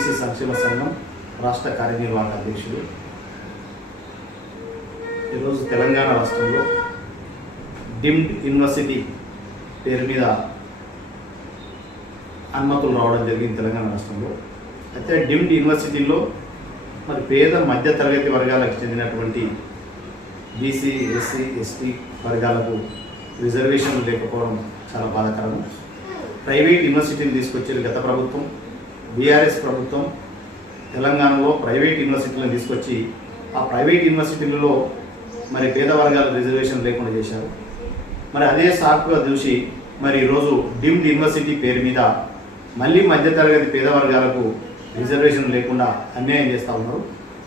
BC సంక్షేమ సంఘం రాష్ట్ర కార్యనిర్వాహక అధ్యక్షుడు. ఈరోజు తెలంగాణ రాష్ట్రంలో డిమ్డ్ యూనివర్సిటీ పేరు మీద అనుమతులు రావడం జరిగింది తెలంగాణ రాష్ట్రంలో. అయితే డిమ్డ్ యూనివర్సిటీలో మరి పేద మధ్య తరగతి వర్గాలకు చెందినటువంటి బీసీ ఎస్సీ ఎస్టీ వర్గాలకు రిజర్వేషన్లు లేకపోవడం చాలా బాధాకరం ప్రైవేట్ యూనివర్సిటీని తీసుకొచ్చారు గత ప్రభుత్వం. బీఆర్ఎస్ ప్రభుత్వం తెలంగాణలో ప్రైవేట్ యూనివర్సిటీలను తీసుకొచ్చి ఆ ప్రైవేట్ యూనివర్సిటీలలో మరి పేద వర్గాల రిజర్వేషన్ లేకుండా చేశారు. మరి అదే సాకుగా చూసి మరి ఈరోజు డిమ్డ్ యూనివర్సిటీ పేరు మీద మళ్ళీ మధ్యతరగతి పేద వర్గాలకు రిజర్వేషన్ లేకుండా అన్యాయం చేస్తూ ఉన్నారు.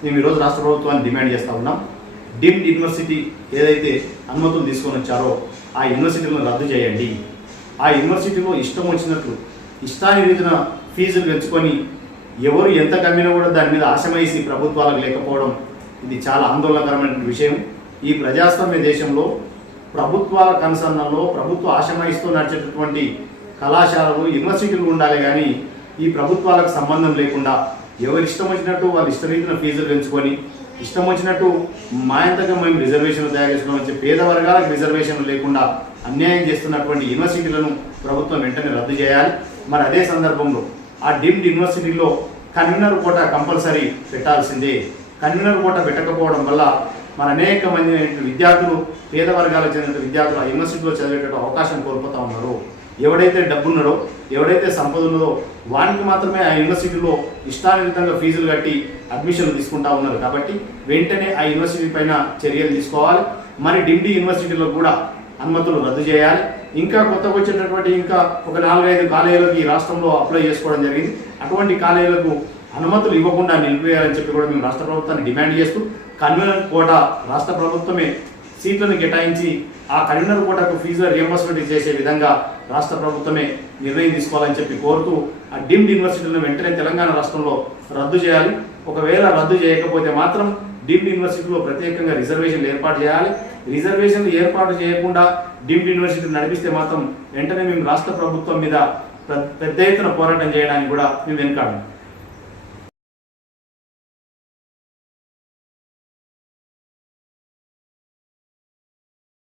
మేము ఈరోజు రాష్ట్ర ప్రభుత్వాన్ని డిమాండ్ చేస్తూ ఉన్నాం. డిమ్డ్ యూనివర్సిటీ ఏదైతే అనుమతులు తీసుకొని వచ్చారో ఆ యూనివర్సిటీలను రద్దు చేయండి. ఆ యూనివర్సిటీలో ఇష్టం వచ్చినట్లు ఇష్టానిరీతిన ఫీజులు పెంచుకొని ఎవరు ఎంత కమ్మినా కూడా దాని మీద ఆశమేసి ప్రభుత్వాలకు లేకపోవడం ఇది చాలా ఆందోళనకరమైన విషయం. ఈ ప్రజాస్వామ్య దేశంలో ప్రభుత్వాల కనుసన్నల్లో ప్రభుత్వ ఆశమయిస్తూ నడిచేటటువంటి కళాశాలలు యూనివర్సిటీలు ఉండాలి కానీ ఈ ప్రభుత్వాలకు సంబంధం లేకుండా ఎవరు ఇష్టం వచ్చినట్టు వాళ్ళు ఇష్టరీతిన ఫీజులు పెంచుకొని ఇష్టం వచ్చినట్టు మాయంతగా మేము రిజర్వేషన్లు తయారు చేసుకున్నాం వచ్చి పేద వర్గాలకు రిజర్వేషన్లు లేకుండా అన్యాయం చేస్తున్నటువంటి యూనివర్సిటీలను ప్రభుత్వం వెంటనే రద్దు చేయాలి. మరి అదే సందర్భంలో ఆ డీమ్డ్ యూనివర్సిటీలో కన్వీనర్ కోట కంపల్సరీ పెట్టాల్సిందే. కన్వీనర్ కోట పెట్టకపోవడం వల్ల మన అనేక మంది విద్యార్థులు పేద వర్గాలకు చెందిన విద్యార్థులు ఆ యూనివర్సిటీలో చదివేట అవకాశం కోల్పోతూ ఉన్నారు. ఎవడైతే డబ్బున్నాడో ఎవడైతే సంపద ఉన్నదో వానికి మాత్రమే ఆ యూనివర్సిటీలో ఇష్టానురితంగా ఫీజులు కట్టి అడ్మిషన్లు తీసుకుంటా ఉన్నారు. కాబట్టి వెంటనే ఆ యూనివర్సిటీ పైన చర్యలు తీసుకోవాలి. మరి డిండి యూనివర్సిటీలో కూడా అనుమతులు రద్దు చేయాలి. ఇంకా కొత్తగా వచ్చేటటువంటి ఇంకా ఒక నాలుగైదు కాలేజీలకు ఈ రాష్ట్రంలో అప్లై చేసుకోవడం జరిగింది. అటువంటి కాలేజీలకు అనుమతులు ఇవ్వకుండా నిలిపివేయాలని చెప్పి కూడా మేము రాష్ట్ర ప్రభుత్వాన్ని డిమాండ్ చేస్తూ కన్వీనర్ కోట రాష్ట్ర ప్రభుత్వమే సీట్లను కేటాయించి ఆ కన్వీనర్ కోటకు ఫీజు రియంబర్స్మెంట్ చేసే విధంగా రాష్ట్ర ప్రభుత్వమే నిర్ణయం తీసుకోవాలని చెప్పి కోరుతూ ఆ డిమ్డ్ యూనివర్సిటీలను వెంటనే తెలంగాణ రాష్ట్రంలో రద్దు చేయాలి. ఒకవేళ రద్దు చేయకపోతే మాత్రం డీమ్డ్ యూనివర్సిటీలో ప్రత్యేకంగా రిజర్వేషన్లు ఏర్పాటు చేయాలి. రిజర్వేషన్లు ఏర్పాటు చేయకుండా డీమ్డ్ యూనివర్సిటీలు నడిపిస్తే మాత్రం వెంటనే మేము రాష్ట్ర ప్రభుత్వం మీద పెద్ద ఎత్తున పోరాటం చేయడానికి కూడా మేము వెనుకాడము.